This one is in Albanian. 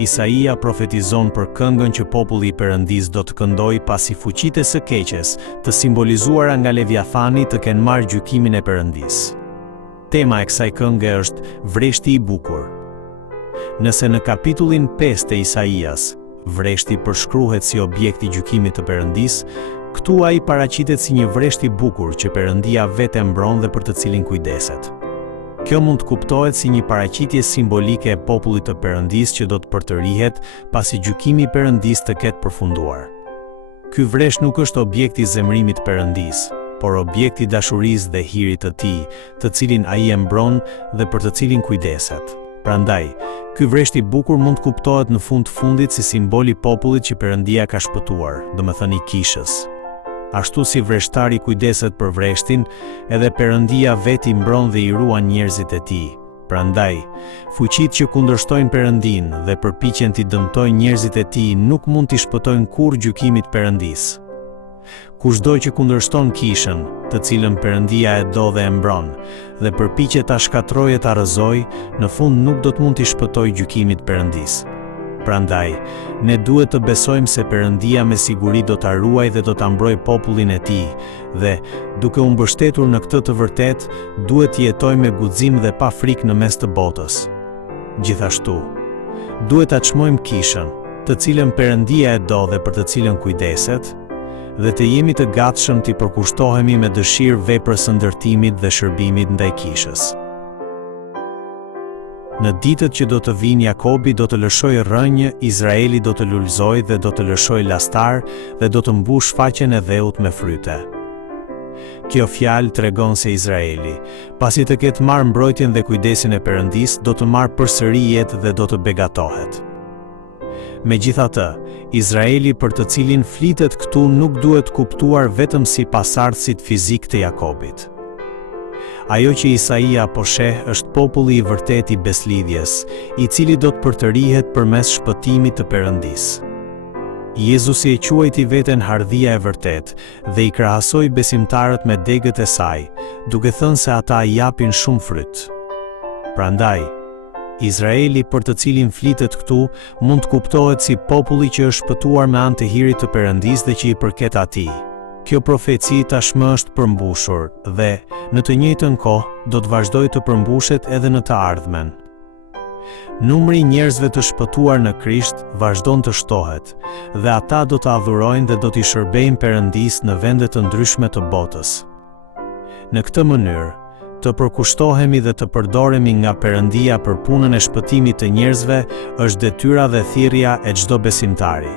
Isaia profetizon për këngën që populli i Perëndis do të këndojë pasi fuqitë së keqes, të simbolizuara nga Leviathani, të kenë marrë gjykimin e Perëndis. Tema e kësaj këngë është vreshti i bukur. Nëse në kapitullin 5 të Isaias, vreshti përshkruhet si objekt i gjykimit të Perëndis, këtu ai paraqitet si një vresht i bukur që Perëndia vetë e mbron dhe për të cilin kujdeset. Kjo mund të kuptohet si një paraqitje simbolike e popullit të Perëndis që do të përtërihet pasi gjykimi i Perëndis të ketë përfunduar. Ky vresht nuk është objekt i zemrimit të Perëndis, por objekt i dashurisë dhe hirit të tij, të cilin ai e mbron dhe për të cilin kujdeset. Prandaj, ky vresht i bukur mund të kuptohet në fund të fundit si simbol i popullit që Perëndia ka shpëtuar, domethënë i kishës. Ashtu si vreshtari kujdeset për vreshtin, edhe Perëndia vetë i mbron dhe i ruan njerëzit e tij. Prandaj, fuqitë që kundërshtojnë Perëndinë dhe përpiqen t'i dëmtojnë njerëzit e tij nuk mund t'i shpëtojnë kurrë gjykimit të Perëndis. Kushdo që kundërshton kishën, të cilën Perëndia e do dhe e mbron, dhe përpiqet ta shkatërrojë ta rrëzojë, në fund nuk do të mund t'i shpëtojë gjykimit të Perëndis. Prandaj, ne duhet të besojmë se Perëndia me siguri do ta ruaj dhe do ta mbrojë popullin e tij, dhe, duke u mbështetur në këtë të vërtetë, duhet të jetojmë me guxim dhe pa frikë në mes të botës. Gjithashtu, duhet ta çmojmë kishën, të cilën Perëndia e do dhe për të cilën kujdeset, dhe të jemi të gatshëm t'i përkushtohemi me dëshirë veprës së ndërtimit dhe shërbimit ndaj kishës. Në ditët që do të vinë, Jakobi do të lëshojë rrënjë, Izraeli do të lulëzojë dhe do të lëshojë lastar dhe do të mbush faqen e dheut me fryte. Kjo fjalë tregon se Izraeli, pasi të ketë marrë mbrojtjen dhe kujdesin e Perëndis, do të marrë përsëri jetë dhe do të begatohet. Megjithatë, Izraeli për të cilin flitet këtu nuk duhet kuptuar vetëm si pasardhësit fizik të Jakobit. Ajo që Isaia po sheh është populli i vërtet i beslidhjes, i cili do të përtërihet përmes shpëtimit të Perëndis. Jezusi e quajti veten hardhia e vërtet dhe i krahasoi besimtarët me degët e saj, duke thënë se ata i japin shumë fryt. Prandaj, Izraeli për të cilin flitet këtu mund të kuptohet si populli që është shpëtuar me anë të hirit të Perëndis dhe që i përket atij. Kjo profeci tashmë është përmbushur dhe, në të njëjtën kohë, do të vazhdojë të përmbushet edhe në të ardhmen. Numri i njerëzve të shpëtuar në Krisht vazhdon të shtohet, dhe ata do të adhurojnë dhe do t'i shërbejnë Perëndis në vende të ndryshme të botës. Në këtë mënyrë, të përkushtohemi dhe të përdoremi nga Perëndia për punën e shpëtimit të njerëzve është detyra dhe thirrja e çdo besimtari.